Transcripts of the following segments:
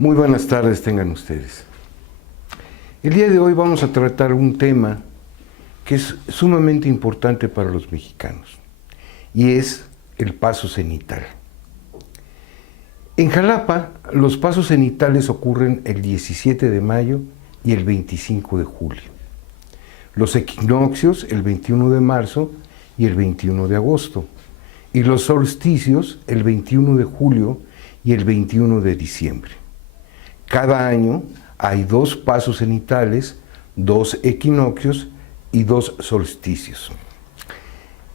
Muy buenas tardes tengan ustedes. El día de hoy vamos a tratar un tema que es sumamente importante para los mexicanos y es el paso cenital. En Jalapa, los pasos cenitales ocurren el 17 de mayo y el 25 de julio. Los equinoccios el 21 de marzo y el 21 de agosto. Y los solsticios el 21 de julio y el 21 de diciembre. Cada año hay 2 pasos cenitales, 2 equinoccios y 2 solsticios.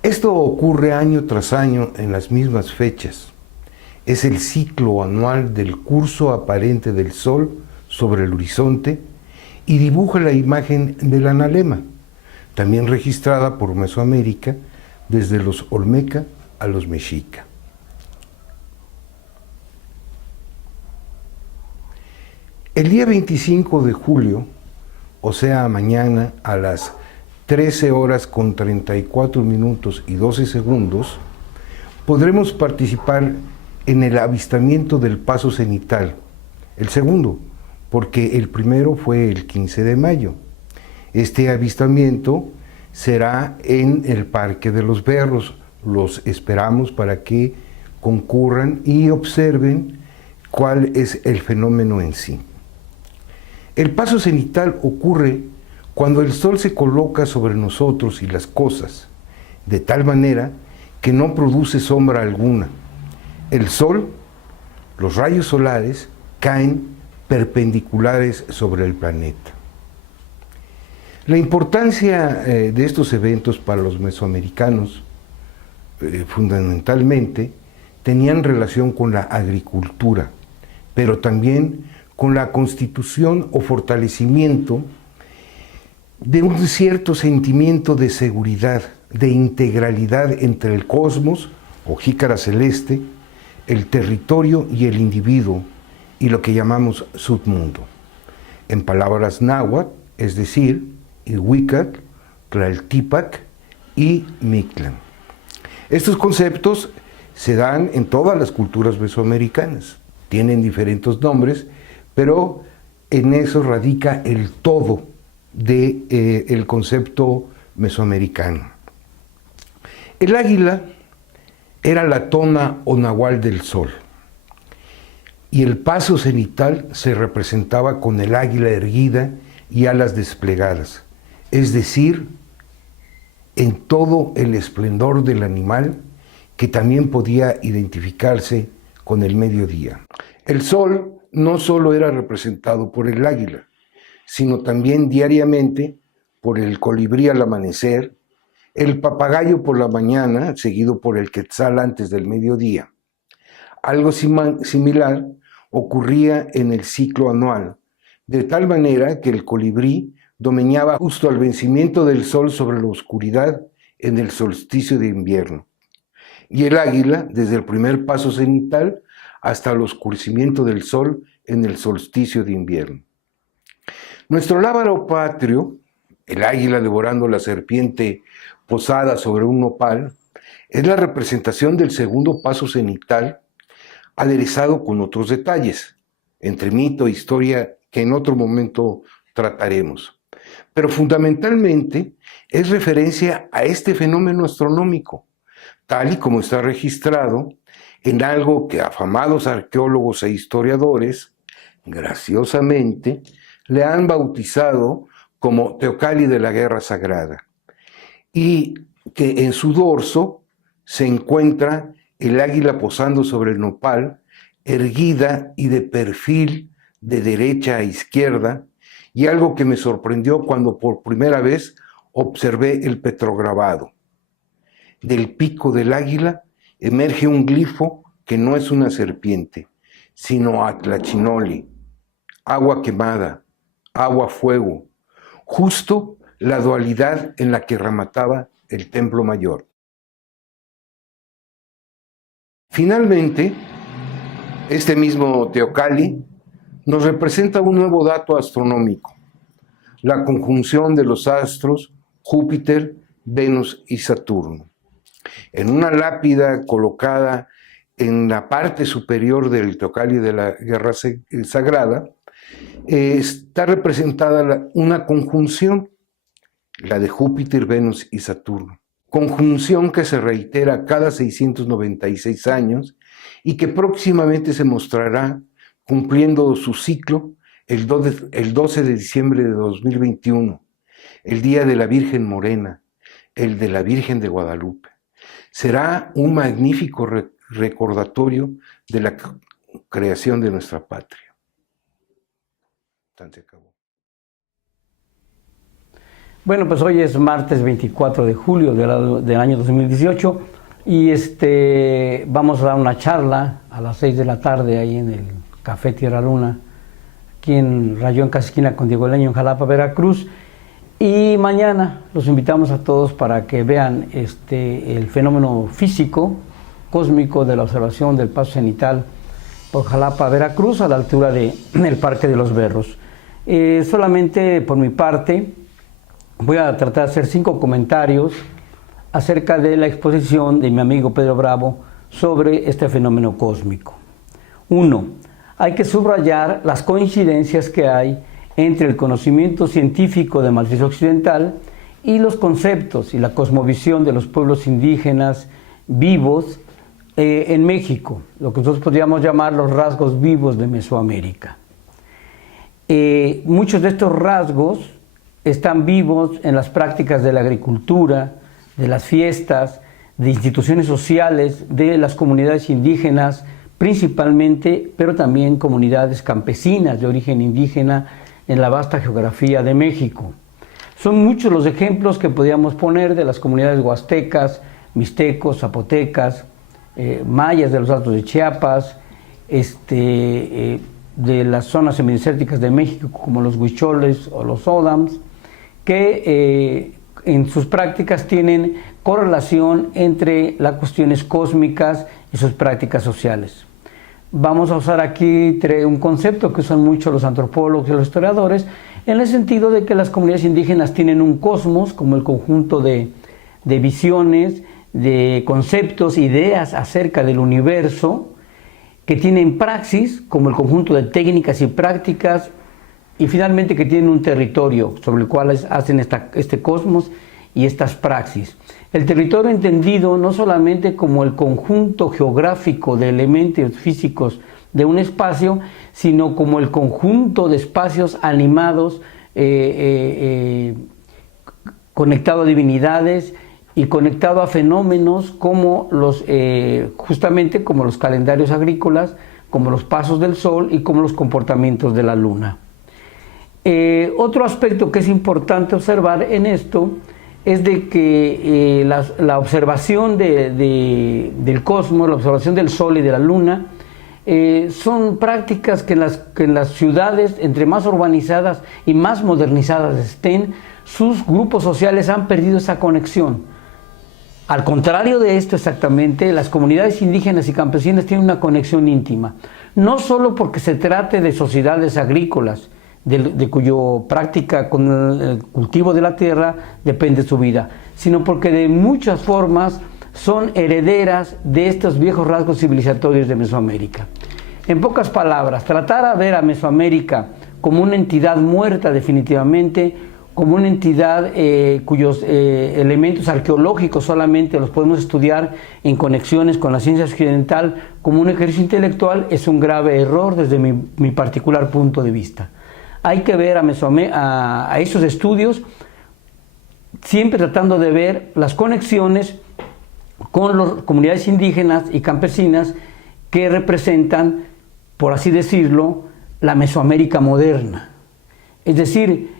Esto ocurre año tras año en las mismas fechas. Es el ciclo anual del curso aparente del Sol sobre el horizonte y dibuja la imagen del analema, también registrada por Mesoamérica desde los Olmeca a los Mexica. El día 25 de julio, o sea mañana a las 13 horas con 34 minutos y 12 segundos, podremos participar en el avistamiento del paso cenital, el segundo, porque el primero fue el 15 de mayo. Este avistamiento será en el Parque de los Berros. Los esperamos para que concurran y observen cuál es el fenómeno en sí. El paso cenital ocurre cuando el Sol se coloca sobre nosotros y las cosas, de tal manera que no produce sombra alguna. El Sol, los rayos solares, caen perpendiculares sobre el planeta. La importancia de estos eventos para los mesoamericanos, fundamentalmente, tenían relación con la agricultura, pero también con la constitución o fortalecimiento de un cierto sentimiento de seguridad, de integralidad entre el cosmos o jícara celeste, el territorio y el individuo, y lo que llamamos submundo. En palabras náhuatl, es decir, Ihuicatl, Tlaltípac y Mictlán. Estos conceptos se dan en todas las culturas mesoamericanas. Tienen diferentes nombres, pero en eso radica el todo del concepto mesoamericano. El águila era la tona o nahual del sol, y el paso cenital se representaba con el águila erguida y alas desplegadas, es decir, en todo el esplendor del animal que también podía identificarse con el mediodía. El sol no solo era representado por el águila, sino también diariamente por el colibrí al amanecer, el papagayo por la mañana, seguido por el quetzal antes del mediodía. Algo similar ocurría en el ciclo anual, de tal manera que el colibrí domeñaba justo al vencimiento del sol sobre la oscuridad en el solsticio de invierno, y el águila desde el primer paso cenital hasta el oscurecimiento del sol en el solsticio de invierno. Nuestro lábaro patrio, el águila devorando la serpiente posada sobre un nopal, es la representación del segundo paso cenital, aderezado con otros detalles, entre mito e historia que en otro momento trataremos. Pero fundamentalmente es referencia a este fenómeno astronómico, tal y como está registrado en algo que afamados arqueólogos e historiadores, graciosamente, le han bautizado como Teocalli de la Guerra Sagrada, y que en su dorso se encuentra el águila posando sobre el nopal, erguida y de perfil de derecha a izquierda, y algo que me sorprendió cuando por primera vez observé el petrograbado. Del pico del águila emerge un glifo que no es una serpiente, sino Atlachinoli, agua quemada, agua-fuego, justo la dualidad en la que remataba el templo mayor. Finalmente, este mismo Teocalli nos representa un nuevo dato astronómico, la conjunción de los astros Júpiter, Venus y Saturno. En una lápida colocada en la parte superior del Teocalli de la Guerra Sagrada, está representada una conjunción, la de Júpiter, Venus y Saturno. Conjunción que se reitera cada 696 años y que próximamente se mostrará cumpliendo su ciclo el 12 de diciembre de 2021, el Día de la Virgen Morena, el de la Virgen de Guadalupe. Será un magnífico recordatorio de la creación de nuestra patria. Se acabó. Bueno, pues hoy es martes 24 de julio del año 2018 y vamos a dar una charla a las 6 de la tarde ahí en el Café Tierra Luna, aquí en Rayón, casi esquina con Diego Leño, en Jalapa, Veracruz. Y mañana los invitamos a todos para que vean el fenómeno físico, cósmico de la observación del paso cenital por Jalapa, Veracruz, a la altura del Parque de los Berros. Solamente por mi parte voy a tratar de hacer 5 comentarios acerca de la exposición de mi amigo Pedro Bravo sobre este fenómeno cósmico. 1. Hay que subrayar las coincidencias que hay entre el conocimiento científico de matriz occidental y los conceptos y la cosmovisión de los pueblos indígenas vivos en México, lo que nosotros podríamos llamar los rasgos vivos de Mesoamérica. Muchos de estos rasgos están vivos en las prácticas de la agricultura, de las fiestas, de instituciones sociales, de las comunidades indígenas principalmente, pero también comunidades campesinas de origen indígena en la vasta geografía de México. Son muchos los ejemplos que podríamos poner de las comunidades huastecas, mixtecos, zapotecas, mayas de los Altos de Chiapas, de las zonas semidesérticas de México como los huicholes o los ódams, que en sus prácticas tienen correlación entre las cuestiones cósmicas y sus prácticas sociales. Vamos a usar aquí un concepto que usan mucho los antropólogos y los historiadores, en el sentido de que las comunidades indígenas tienen un cosmos como el conjunto de visiones, de conceptos, ideas acerca del universo, que tienen praxis como el conjunto de técnicas y prácticas, y finalmente que tienen un territorio sobre el cual hacen este cosmos y estas praxis. El territorio entendido no solamente como el conjunto geográfico de elementos físicos de un espacio, sino como el conjunto de espacios animados, conectado a divinidades y conectado a fenómenos como justamente como los calendarios agrícolas, como los pasos del sol y como los comportamientos de la luna. Otro aspecto que es importante observar en esto es de que la observación del cosmos, la observación del sol y de la luna, son prácticas que en las ciudades, entre más urbanizadas y más modernizadas estén, sus grupos sociales han perdido esa conexión. Al contrario de esto exactamente, las comunidades indígenas y campesinas tienen una conexión íntima, no solo porque se trate de sociedades agrícolas, de cuyo práctica con el cultivo de la tierra depende su vida, sino porque de muchas formas son herederas de estos viejos rasgos civilizatorios de Mesoamérica. En pocas palabras, tratar a ver a Mesoamérica como una entidad muerta definitivamente, como una entidad cuyos elementos arqueológicos solamente los podemos estudiar en conexiones con la ciencia occidental como un ejercicio intelectual, es un grave error desde mi particular punto de vista. Hay que ver a esos estudios siempre tratando de ver las conexiones con las comunidades indígenas y campesinas que representan, por así decirlo, la Mesoamérica moderna. Es decir,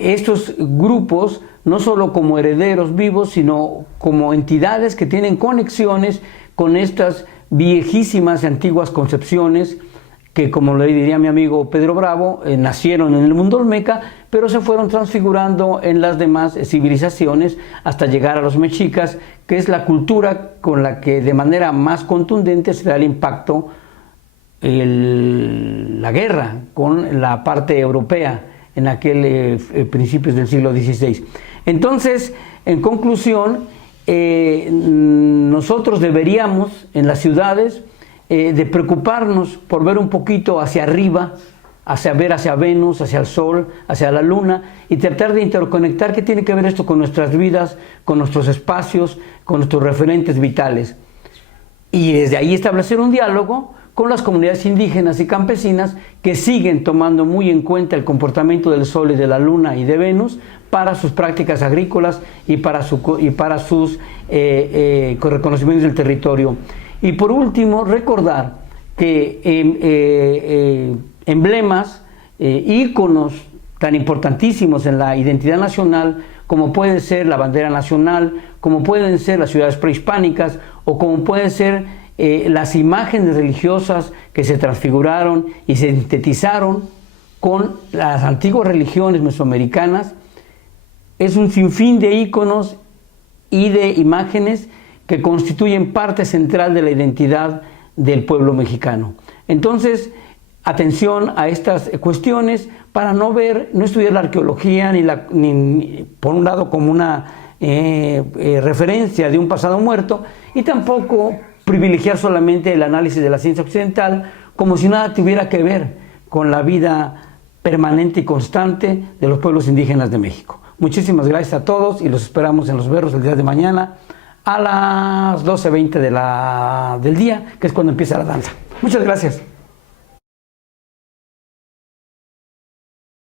estos grupos no solo como herederos vivos, sino como entidades que tienen conexiones con estas viejísimas y antiguas concepciones que, como le diría mi amigo Pedro Bravo, nacieron en el mundo olmeca, pero se fueron transfigurando en las demás civilizaciones hasta llegar a los mexicas, que es la cultura con la que de manera más contundente se da el impacto la guerra con la parte europea en aquel principios del siglo XVI. Entonces, en conclusión, nosotros deberíamos en las ciudades de preocuparnos por ver un poquito hacia arriba, ver hacia Venus, hacia el Sol, hacia la Luna, y tratar de interconectar qué tiene que ver esto con nuestras vidas, con nuestros espacios, con nuestros referentes vitales. Y desde ahí establecer un diálogo con las comunidades indígenas y campesinas que siguen tomando muy en cuenta el comportamiento del Sol y de la Luna y de Venus para sus prácticas agrícolas y para sus reconocimientos del territorio. Y por último, recordar que emblemas, íconos tan importantísimos en la identidad nacional, como puede ser la bandera nacional, como pueden ser las ciudades prehispánicas, o como pueden ser las imágenes religiosas que se transfiguraron y se sintetizaron con las antiguas religiones mesoamericanas, es un sinfín de íconos y de imágenes que constituyen parte central de la identidad del pueblo mexicano. Entonces, atención a estas cuestiones para no estudiar la arqueología ni por un lado como una referencia de un pasado muerto, y tampoco privilegiar solamente el análisis de la ciencia occidental como si nada tuviera que ver con la vida permanente y constante de los pueblos indígenas de México. Muchísimas gracias a todos y los esperamos en Los Berros el día de mañana a las 12:20 del día, que es cuando empieza la danza. Muchas gracias.